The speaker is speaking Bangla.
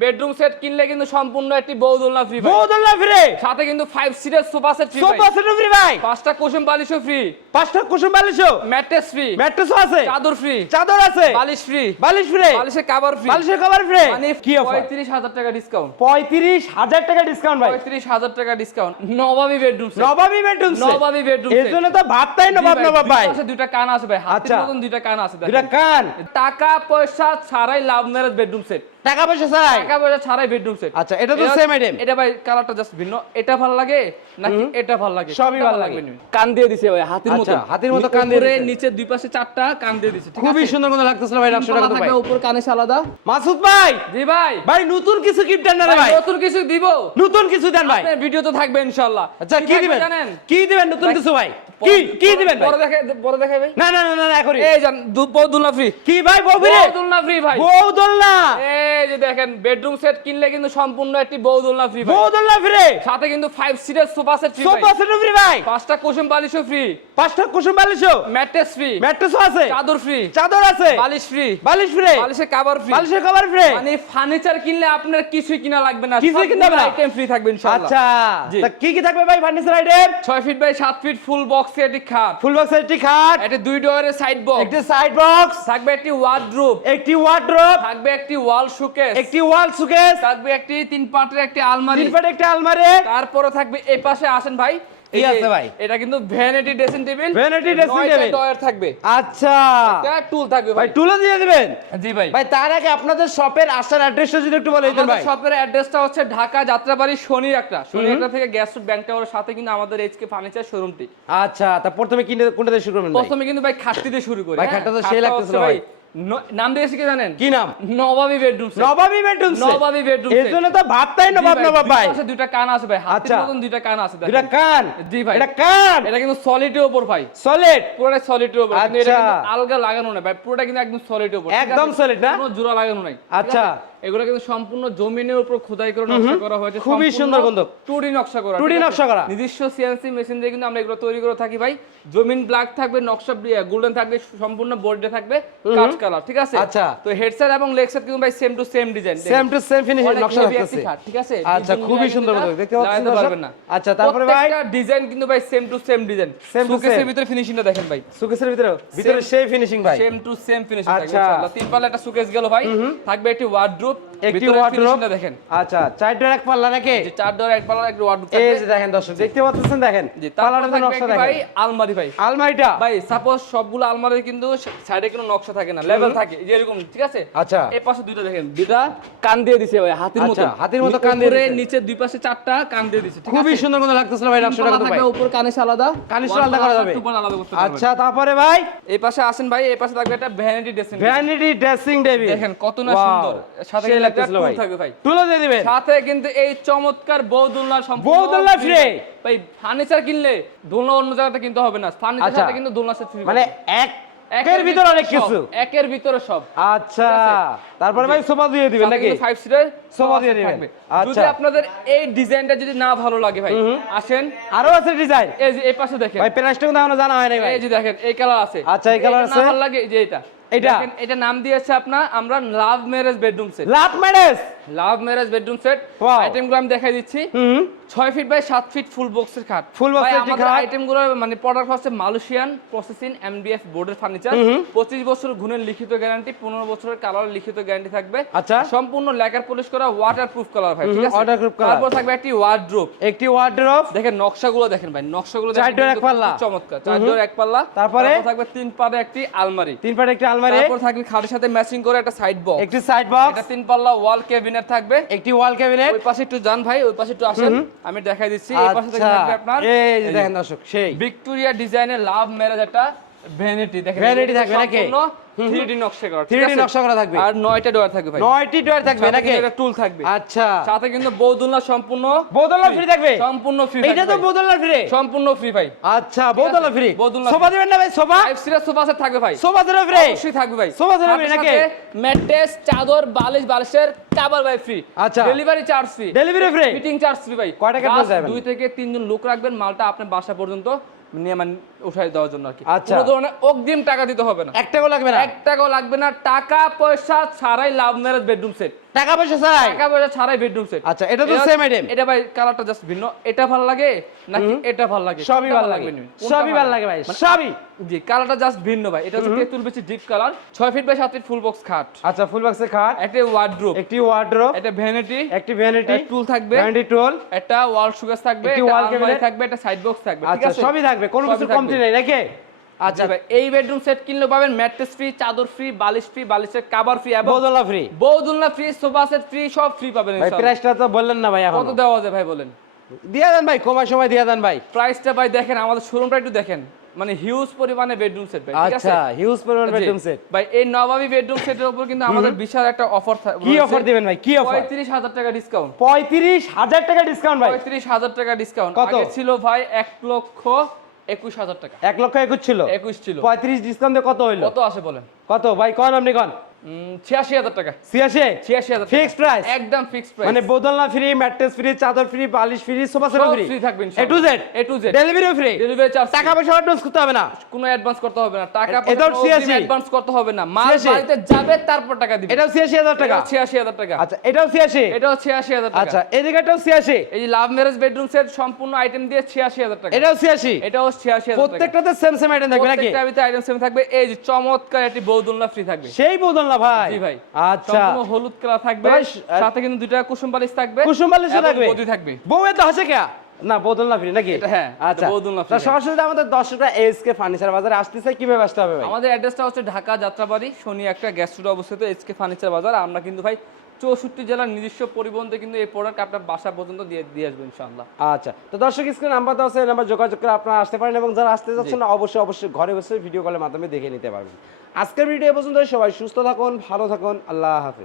বেডরুম সেট কিনলে কিন্তু সম্পূর্ণ একটি বৌদোলনা ফ্রি বৌদুল্লাহ ফ্রি সাথে কিন্তু five seater sofa set free sofa set free ভাই? পাঁচটা কুসুম বালিশও ফ্রি পাঁচটা কুসুম বালিশও? ম্যাট্রেস ফ্রি ম্যাট্রেস আছে? চাদর ফ্রি চাদর আছে? বালিশ ফ্রি বালিশ ফ্রি বালিশের কাভার ফ্রি বালিশের কভার ফ্রি মানে কি অফার পঁয়ত্রিশ হাজার টাকা ডিসকাউন্ট পঁয়ত্রিশ হাজার টাকা ডিসকাউন্ট ভাই। পঁয়ত্রিশ হাজার টাকা ডিসকাউন্ট নবাবী বেডরুম সেট নবাবী বেডরুম সেট নবাবী bedroom এর set। জন্য তো ভাবতাই নবাব নবাব ভাই। আছে দুইটা কান আছে ভাই। হাতের আচ্ছা। মতন দুইটা কান আছে। দুটা কান। টাকা পয়সা ছাড়াই লাভ ম্যারেজ বেডরুম সেট টাকা পয়সা চাই? টাকা পয়সা ছাড়াই বেডরুম সেট আচ্ছা, এটা তো same item। এটা ভাই কালারটা জাস্ট ভিন্ন। এটা ভালো লাগে নাকি এটা ভালো লাগে? সবই ভালো লাগে। কান দিয়ে দিছে ভাই হাতির মতো। আচ্ছা, হাতির মতো কান দিয়ে উপরে দিছে। নিচে দুই পাশে চারটা কান দিয়ে দিছে খুবই সুন্দর মতো লাগতেছিল ভাই নকশাটা পাল্লা কত ভাই উপর কানে আলাদা। মাসুদ ভাই! জি ভাই। ভাই নতুন কিছু গিফট দেন না ভাই নতুন কিছু দিব। নতুন কিছু দেন ভাই। আপনার ভিডিও তো থাকবে ইনশাআল্লাহ। আচ্ছা কি দিবেন? জানেন? কি দিবেন নতুন কিছু ভাই? কি কি দিবেন বড় দেখে বড় দেখে ভাই না না না না না করি এই জান দুলনা ফ্রি কি ভাই বউবিরে দুলনা ফ্রি ভাই। বউদুল্লাহ এই যে দেখেন বেডরুম সেট কিনলে কিন্তু সম্পূর্ণ একটি বৌদুলনা ফ্রি ফ্রি সাথে কিন্তু seater sofa set free sofa set free ভাই? পাঁচটা কুসুম বালিশও ফ্রি পাঁচটা কুসুম বালিশও? ম্যাট্রেস ফ্রি ম্যাট্রেসও আছে? চাদর ফ্রি চাদর আছে? বালিশ ফ্রি বালিশ ফ্রি বালিশের কভার ফ্রি বালিশের কভার ফ্রি মানে ফার্নিচার কিনলে আপনার কিছুই কিনা লাগবে না। কিছুই কিনতে হবে না? আইটেম ফ্রি থাকবে ইনশাআল্লাহ আচ্ছা তা কি কি থাকবে ভাই furniture item 6 feet by 7 feet full box একটি খাট। ফুল বক্স একটি খাট। এটা দুই ডোরের সাইড বক্স একটি সাইড বক্স থাকবে একটি ওয়ার্ডরোব একটি ওয়ার্ড্রপ থাকবে একটি ওয়াল শোকেস একটি ওয়াল সুকেস। থাকবে একটি তিন পাটের একটি আলমারি। তিন পাটে একটি আলমারি। তারপরে থাকবে এই পাশে আসেন ভাই। এই আছে ভাই? এটা কিন্তু vanity dressing table. dressing table। Drawer থাকবে। আচ্ছা। এটা টুল থাকবে ভাই। তুলে দিয়ে দিবেন? জি ভাই। ভাই তার আগে আপনাদের শপের আসার অ্যাড্রেসটা যদি একটু বলে দিতেন ভাই। শপের অ্যাড্রেসটা হচ্ছে ঢাকা যাত্রাবাড়ি শনি একটা। শনি একটা থেকে গ্যাস রুট ব্যাংক টাওয়ারের সাথে কিন্তু আমাদের এইচকে ফার্নিচার শোরুমটি আচ্ছা তা প্রথমে কিনে কোনটা দিয়ে শুরু করবেন প্রথমে কিন্তু ভাই খাটটি দিয়ে শুরু করি ভাই, হ্যাঁ? খাটটা তো সেই ভাই। নাম দিয়েছি কি জানেন কি নাম নবাবী বেডরুম নবাবী বেডরুম নবাবী এর জন্য তো ভাবতাই নবাব নবাব ভাই দুইটা কান আছে ভাই হাতের আচ্ছা। মতন দুইটা কান আছে। দুটা কান জি ভাই। এটা কান এটা কিন্তু সলিডের উপর ভাই সলিড পুরোটা সলিডের উপর কিন্তু এটা আচ্ছা। কিন্তু আলগা লাগানো না ভাই পুরোটা কিন্তু একদম সলিডের উপর একদম আছে? solid না? কোনো জোড়া লাগানো নাই আচ্ছা। এগুলো কিন্তু সম্পূর্ণ জমিনের উপর খোদাই করে নকশা করা হয়েছে খুবই সুন্দর গন্ধক। টুডি নকশা করা 2D ঠিক আছে? নকশা করা। নিজস্ব সিএনসি মেশিন দিয়ে কিন্তু আমরা এগুলো তৈরি করে থাকি ভাই জমিন ব্ল্যাক থাকবে নকশা গোল্ডেন থাকবে সম্পূর্ণ বোর্ডে থাকবে কালার ঠিক আছে? আচ্ছা। তো হেডসেট এবং লেগ সেট কিন্তু ভাই same to same design same to same finish নকশা থাকতেছে ঠিক আছে? আচ্ছা খুবই সুন্দর দেখতে পাচ্ছেন না। আচ্ছা তারপরে ভাই? ডিজাইন কিন্তু ভাই সেম টু সেম ডিজাইন ভিতরে ফিনিশিংটা দেখেন ভাই। সুকেসের ভিতরে ভিতরে সেই ফিনিশিং ভাই। সেম টু সেম ফিনিশিং থাকবে আচ্ছা। ইনশাআল্লাহ। তিন পাল্লা একটা সুকেস গেল ভাই। থাকবে একটি একটি দেখেন। আচ্ছা চার ডোর এক পাল্লা নাকি? চার ডোর এক পাল্লা একটা এই যে দেখেন দর্শক দেখতে পাচ্ছেন দেখেন। পাল্লাটা নকশা একটি ভাই আলমারি ভাই। আলমারিটা? ভাই সাপোজ সবগুলো আলমারি কিন্তু সাইডে কোনো নকশা থাকে না। লেভেল থাকে যে এরকম ঠিক আছে? আচ্ছা। এই পাশে দুইটা দেখেন দুইটা কান দিয়ে দিছে ভাই হাতির মতো আচ্ছা, হাতির মতো কান দিয়ে নিচে দুই পাশে চারটা কান দিয়ে দিছে খুবই সুন্দর মতো লাগতেছিল ভাই নকশাটা পাল্লা কত ভাই? উপর কানিস আলাদা one আলাদা করা যাবে। আচ্ছা তারপরে ভাই? এই পাশে আসেন ভাই এই পাশে থাকবে একটা vanity dressing vanity dressing table দেখেন কত না সুন্দর। সাথে লাগতেছিল ভাই। থাকবে ভাই। তুলে দিয়ে দিবেন। সাথে কিন্তু এই চমৎকার দোলনা সম্পূর্ণ free। ভাই ফার্নিচার কিনলে দোলনা অন্য জায়গাতে কিনতে হবে না। ফার্নিচার আচ্ছা। সাথে কিন্তু দোলনা মানে এক একের ভিতর অনেক কিছু। একের ভিতরে সব। আচ্ছা তারপরে ভাই সোফা দিয়ে দিবেন নাকি? ফাইভ সিটার সোফা দিয়ে দিবেন। আচ্ছা। যদি আপনাদের এই ডিজাইনটা যদি না ভালো লাগে ভাই আসেন। আরও আছে ডিজাইন? এই যে এই পাশে দেখেন। ভাই প্রাইসটা কিন্তু এখনও জানা হয় নাই ভাই। এই যে দেখেন এই কালার আছে। আচ্ছা, এই না আছে? ভালো লাগে এই যে এটা। এটা? এটা নাম দিয়েছে আপনার আমরা love marriage bedroom set love marriage love marriage bedroom set. আইটেমগুলো আমি দেখাই দিচ্ছি। হুম ছয় ফিট বাই সাত ফিট ফুল বক্সের খাট। একটি খাট। আইটেমগুলো মানে প্রোডাক্ট হচ্ছে মালয়েশিয়ান প্রসেসিং এমডিএফ বোর্ডের ফার্নিচার পঁচিশ বছর গুণের লিখিত গ্যারান্টি পনেরো বছরের কালার লিখিত গ্যারান্টি থাকবে। আচ্ছা। সম্পূর্ণ লেকার পলিশ করা ওয়াটার প্রুফ কালার ভাই ঠিক আছে? waterproof colour। তারপর থাকবে একটি ওয়ার্ড্রোপ একটি ওয়ার্ড্রপ দেখেন নকশাগুলো দেখেন ভাই নকশাগুলো চার দেখেন ডোর এক পাল্লা। চমৎকার চার ডোর এক পাল্লা তারপরে? থাকবে তিন পাড়ে একটি আলমারি। তিন পাড়ে একটি আলমারি। তারপর থাকবে খাটের সাথে ম্যাচিং করে একটা সাইড বক্স একটি সাইড বক্স এটা তিন পাল্লা ওয়াল ক্যাবিনেট থাকবে। একটি ওয়াল ক্যাবিনেট ওই পাশে একটু যান ভাই ওই পাশে একটু আসেন। আমি দেখাই দিচ্ছি এই পাশে দেখেন থাকবে আপনার এই যে দেখেন দর্শক সেই। ভিক্টোরিয়া ডিজাইনের লাভ ম্যারেজ একটা ভ্যানিটি দেখেন Vanity থাকবে নাকি? 3D নকশা করা 3D নকশা করা থাকবে। আর নয়টা ডোর থাকবে ভাই। নয়টি ডোর থাকবে নাকি? কিন্তু টুল থাকবে। আচ্ছা। সাথে কিন্তু বৌদুল্লা সম্পূর্ণ বদলা ফ্রি থাকবে? সম্পূর্ণ ফ্রি এইটা তো বদলা ফ্রি সম্পূর্ণ ফ্রি ভাই। আচ্ছা বদলা ফ্রি বদলা সোফা দিবেন না ভাই sofa five seater sofa set থাকবে ভাই। সোফা দিলে ফ্রি অবশ্যই থাকবে ভাই। সোফা দিলে free নাকি? ম্যাট্রেস চাদর বালিশ বালিশের কাভার ভাই ফ্রি আচ্ছা। Delivery charge free delivery free fitting charge free ভাই। কয় টাকা Just যাবেন? দুই থেকে তিনজন লোক রাখবেন মালটা আপনার বাসা পর্যন্ত নিয়ে মানে উঠাই দেওয়ার জন্য আর কি। আচ্ছা। কোনো ধরনের অগ্রিম টাকা দিতে হবে না। এক টাকাও লাগবে না? এক টাকাও লাগবে না। টাকা পয়সা ছাড়াই লাভ ম্যারেজ বেডরুম সেট। টাকা পয়সা ছাড়াই টাকা পয়সা ছাড়াই বেডরুম সেট আচ্ছা, এটা তো same item। এটা ভাই কালারটা জাস্ট ভিন্ন। এটা ভালো লাগে নাকি এটা ভালো লাগে? সবই ভালো লাগে? সবই ভালো লাগে? ভাই মানে সবই। জি কালারটা জাস্ট ভিন্ন ভাই। এটা হচ্ছে তেঁতুল বেশি deep colour 6 feet by 7 feet full box খাট। আচ্ছা ফুল বক্সের খাট। একটা ওয়ার্ড্রোব একটি ওয়ার্ড্রোব একটা ভ্যানিটি একটি ভ্যানিটি টুল থাকবে। ভ্যানিটি টুল একটা ওয়াল সুগার থাকবে। একটি আলমারি cabinet। থাকবে। একটা সাইড বক্স থাকবে। ঠিক আচ্ছা আছে? সবই থাকবে কোনো কিছু কমতি নেই নাকি আচ্ছা ভাই এই বেডরুম সেট কিনলে পাবেন ম্যাট্রেস ফ্রি চাদর ফ্রি বালিশ ফ্রি বালিশের কভার ফ্রি এবং বদলা ফ্রি বৌদুলনা ফ্রি সোফা সেট ফ্রি সব ফ্রি পাবেন ভাই প্রাইসটা তো বললেন না ভাই এখন। কত দেওয়া যায় ভাই বলেন? দিয়ে দেন ভাই কমার সময় দিয়ে দেন ভাই। প্রাইসটা ভাই দেখেন আমাদের শোরুমটা একটু দেখেন। মানে হিউজ পরিমাণে বেডরুম সেট ভাই ঠিক আছে? আচ্ছা হিউজ পরিমাণ। বেডরুম সেট ভাই এই নবাবী বেডরুম সেটের উপর কিন্তু আমাদের বিশাল একটা অফার কি অফার দিবেন ভাই? কি অফার পঁয়ত্রিশ হাজার টাকা ডিসকাউন্ট পঁয়ত্রিশ হাজার টাকা ডিসকাউন্ট ভাই। পঁয়ত্রিশ হাজার টাকা ডিসকাউন্ট আগে ছিল ভাই এক লক্ষ একুশ হাজার টাকা। এক লক্ষ একুশ ছিল। একুশ ছিল। পঁয়ত্রিশ ডিসকাউন্ট কত হইল? কত আসে বলেন? কত? ভাই কন আপনি কন ছিয়াশি হাজার টাকা। ছিয়াশি? ছিয়াশি হাজার Fixed price? একদম ফিক্সড প্রাইস মানে বোতলনা ফ্রি ম্যাট্রেস ফ্রি চাদর ফ্রি বালিশ ফ্রি সোফা সেট সব free free A to Z A to Z delivery free delivery charge টাকা পয়সা অ্যাডভান্স করতে হবে না। কোনো অ্যাডভান্স করতে হবে না। টাকা এ- এটাও 86 অ্যাডভান্স করতে হবে না। মাল বাড়িতে যাবে তারপর টাকা দিবে। এটাও ছিয়াশি হাজার টাকা। ছিয়াশি হাজার টাকা। আচ্ছা এটাও ছিয়াশি। এটাও ছিয়াশি হাজার টাকা। আচ্ছা ছিয়াশি। এই যে লাভ ম্যারেজ বেডরুম সেট সম্পূর্ণ আইটেম দিয়ে ছিয়াশি হাজার টাকা। এটাও ছিয়াশি। এটাও ছিয়াশি হাজার টাকা। প্রত্যেকটাতে সেম সেম আইটেম থাকবে নাকি? প্রত্যেকটা আইটেম সেম থাকবে। এই যে চমৎকার একটি বৌদুল্লা ফ্রি থাকবে। সেই বোতলনা ভাই? জি ভাই। আচ্ছা। সম্পূর্ণ হলুদ কালার থাকবে সাথে কিন্তু দুইটা কুসুম বালিশ থাকবে কুসুম বালিশও থাকবে? গদি থাকবে। বউয়ের তো হাসে কে? না বোতলনা ফ্রি নাকি? হ্যাঁ, আচ্ছা। বোতলনা free তা সরাসরি আমাদের দর্শকরা এসকে ফার্নিচার বাজারে আসতেছে কীভাবে আসতে হবে ভাই? আমাদের অ্যাড্রেসটা হচ্ছে ঢাকা যাত্রাবাড়ি শনি একটা গ্যাস অবস্থিত এসকে ফার্নিচার বাজার। আমরা কিন্তু ভাই চৌষট্টি জেলার নিজস্ব পরিবহনতে কিন্তু এই প্রোডাক্ট আপনার বাসা পর্যন্ত দিয়ে দিয়ে আসব ইনশাআল্লাহ। আচ্ছা। তো দর্শক স্ক্রিন নাম্বার দেওয়া আছে নাম্বার যোগাযোগ করে আপনারা আসতে পারেন এবং যারা আসতে যাচ্ছেন অবশ্যই অবশ্যই ঘরে বসে ভিডিও কলের মাধ্যমে দেখে নিতে পারবেন। আজকের ভিডিও পর্যন্ত সবাই সুস্থ থাকুন ভালো থাকুন। আল্লাহ হাফিজ।